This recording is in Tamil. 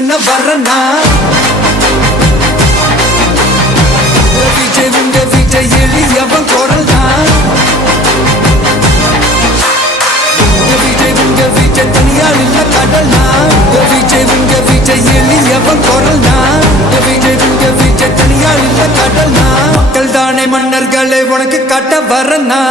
என்ன வரனா விஜய் உங்க விஜய் எளியவன் குரல் தான் விஜய் உங்க விஜய் தனியால் இல்ல கடல் தான் விஜய் உங்க விஜய் எளியவன் குரல் தான் விஜய் உங்க விஜய் தனியால் இல்ல கடல் தான் மக்கள் தானே மன்னர்களே உனக்கு காட்ட வரனா